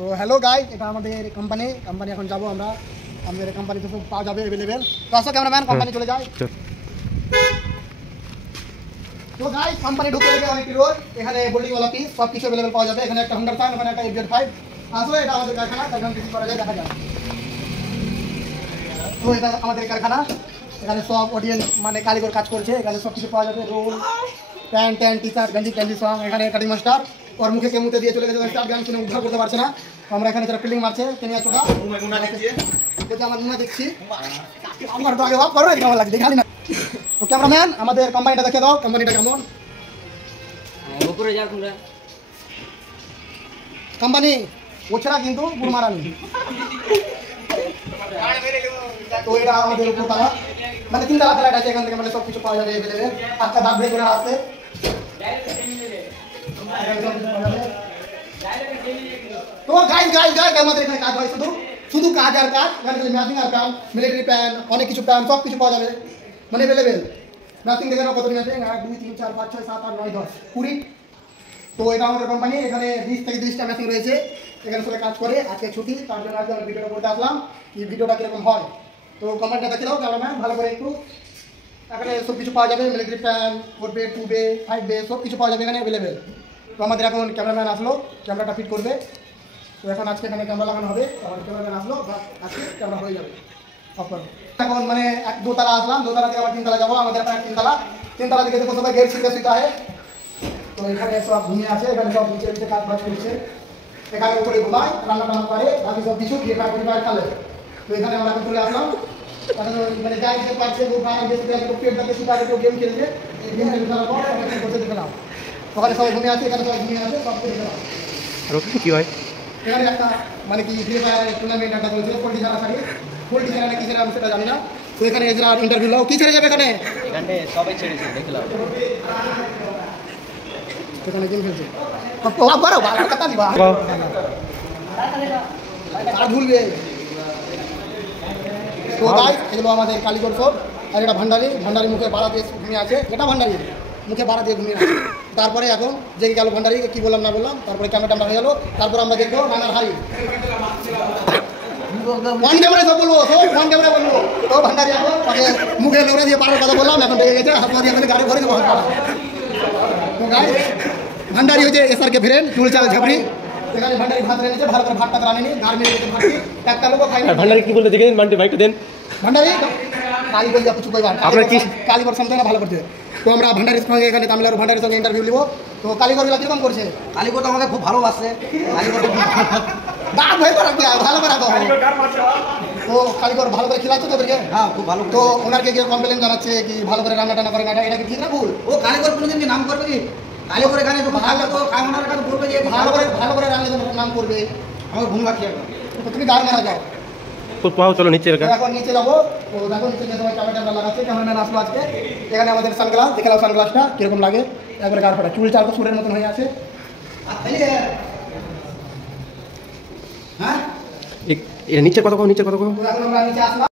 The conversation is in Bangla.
তো হ্যালো গাইস, এটা আমাদের কোম্পানি এখন যাবো আমরা। আমাদের কোম্পানিতে সব পাওয়া যাবে অ্যাভেলেবেল। তো আসো ক্যামেরাম্যান, কোম্পানি চলে যায়। তো গাইস, কোম্পানি ঢুকে গেছে অনেকটি রোড। এখানে বোল্ডিং ওয়ালা পিস সব কিছু অ্যাভেলেবেল পাওয়া যাবে। এখানে একটা হুন্ডার ফ্যান, ওখানে একটা FZ5। আসো, এটা আমাদের কারখানা, এখানে কিছু করা যায় দেখা যায়। তো এটা আমাদের কারখানা, এখানে সব অডিয়েন্স মানে কারিগর কাজ করছে। এখানে সব কিছু পাওয়া যাবে, রোল, প্যান্ট টি শার্ট, গেঞ্জি সং। এখানে কাটিং মাস্টার ওর মুখে কেমুতে দিয়ে চলে গেছে, স্টার্ট গান শুনে উদ্ধার করতে পারছে না। আমরা এখানে যারা ফিল্ডিং মারছে তিনি ছোটা আমার নুনা দেখছি, আমার তো আগে ভাব করো, কেমন লাগে দেখালি না। তো ক্যামেরাম্যান, আমাদের কোম্পানিটা দেখে দাও, কোম্পানিটা কেমন। কোম্পানি ওছাড়া কিন্তু গুড় মারানি। তো এটা আমাদের উপর তালা, মানে 3 তলা ফ্ল্যাট আছে। এখান থেকে মানে সব কিছু পাওয়া যাবে অ্যাভেলেবেল। আজকে দাঁত ব্রেক করে আসছে। তো গাইস আমাদের এখানে কাজ হয় শুধু কাজ আর কাজ। এখানে ম্যাচিং আর কাজ, মিলিটারি প্যান্ট, অনেক কিছু প্যান্ট সব কিছু পাওয়া যাবে মানে অ্যাভেলেবেল। ম্যাচিং দেখে নাও কত ম্যাচিং, 1 2 3 4 5 6 7 8 9 10 20। তো এটা আমাদের কোম্পানি, এখানে 20 থেকে 30টা ম্যাচিং রয়েছে। এখানে সবাই কাজ করে। আজকে ছুটি, তার জন্য আজকে আমি ভিডিওটা করতে আসলাম কি ভিডিওটা কীরকম হয়। তো কোম্পানিটা দেখে দাও ক্যামেরাম্যান ভালো করে একটু। এখানে সব কিছু পাওয়া যাবে, মিলিটারি প্যান্ট, 4 বে 2 বে 5 বে সব কিছু পাওয়া যাবে এখানে অ্যাভেলেবেল। তো আমাদের এখন ক্যামেরাম্যান আসলো, ক্যামেরাটা ফিট করবে। তো এখন আজকে এখানে ক্যামেরা লাগানো হবে। আমার ক্যামেরাম্যান আসলো, আজকে ক্যামেরা হয়ে যাবে। এখন মানে 2 তলা আসলাম, 2 তলা থেকে আবার 3 তলা যাবো। আমাদের একটা 3 তলা থেকে দেখো সবাই গেট শিখে শুতে হয়। তো এখানে সব ঘুমিয়ে আছে, এখানে সব নিচে কাজ বাজ করছে। এখানে উপরে ঘুমায়, রান্না টান্না করে, বাকি সব কিছু খেয়ে পরিবার খালে। তো এখানে আমরা এখন চলে আসলাম। মানে যাই যে পারছে পেটটাকে শুকাতে কেউ গেম খেলছে, এই গেম খেলার পর বসে দেখলাম ওখানে সবাই ঘুমিয়ে আছে, এখানে সবাই ঘুমিয়ে আছে, সব কিছু দেখলাম। আর ওখানে কি হয়? এখানে একটা মানে কি ফ্রি ফায়ার টুর্নামেন্ট একটা চলছে, পোল্ট্রি ছাড়া থাকি, পোল্ট্রি ছাড়া না কি ছাড়া আমি সেটা জানি না। তো এখানে এজরা ইন্টারভিউ লাও, কি ছেড়ে যাবে এখানে? এখানে সবাই ছেড়েছে দেখলাম। এখানে গেম খেলছে, বারো ভালো কথা দিবা আর ভুলবে। তো গাইস, এগুলো আমাদের কালীগড় সব। আর এটা ভান্ডারি মুখে বাড়া দিয়ে ঘুমিয়ে আছে। এটা ভান্ডারি মুখে বাড়া দিয়ে ঘুমিয়ে আছে। তারপরে এখন জেগে গেল ভান্ডারি, কি বললাম না বললাম। তারপরে ক্যামেরা হয়ে গেল। তারপর আমরা দেখবো রানার হাই ওয়ান ক্যামেরা সব বলবো, সব ওয়ান ক্যামেরা বলবো। তো ভান্ডারি এখন তাকে মুখে লেবড়ে দিয়ে বাড়ার কথা বললাম, এখন রেগে গেছে, হাত দিয়ে গাড়ি ভরে দেবো। তো গাইস, ভান্ডারি হচ্ছে SRK ফ্রেন্ড চুল চাল ঝাপড়ি। এখানে ভান্ডারি ভাত রেখেছে, ভালো করে ভাতটা রানেনি, গাড় মেরে গেছে ভাতটি, একটা লোকও খাই না। ভান্ডারি কি বলে দেখেন, মান্টি বাইকটা দেন। ভান্ডারি কালীগঞ্জ কিছু কইবা, আপনার কি কালীগড় সামনে না ভালো করতে। তো আমরা ভান্ডারির সঙ্গে এখানে তামিলনাড়ু ভান্ডারির সঙ্গে ইন্টারভিউ নিব। তো কালীগড়গুলো কিরকম করছে? কালীগড় আমাকে খুব ভালোবাসে। কালীগড় দাঁত ভয় করা ভালো করে তো কালীগড় ভালো করে খেলাচ্ছে তোদেরকে। হ্যাঁ, খুব ভালো। তো ওনারকে গিয়ে কমপ্লেন জানাচ্ছে কি ভালো করে রান্না টান্না করে না, এটা কি ঠিক না ভুল? ও কালীগড় কোনোদিন কি নাম করবে কি? কালীগড় এখানে তো ভালো তো কামনার কাছে বলবে যে ভালো করে রান্না নাম করবে। আমার ঘুম লাগছে এখন। তো তুমি গাড়ি মারা যাও। পাও চলো নিচে রেখা। এখন নিচে যাবো। তো দেখো নিচে যে সবাই ক্যামেরা লাগাচ্ছে, ক্যামেরাম্যান আসলো আজকে। এখানে আমাদের সানগ্লাস দেখলাম, সানগ্লাসটা কিরকম লাগে। একবারে গাড় ফাটা, চুল চাল তো সুরের মতন হয়ে আছে। হ্যাঁ, নিচে কত এখন আমরা নিচে আসলাম।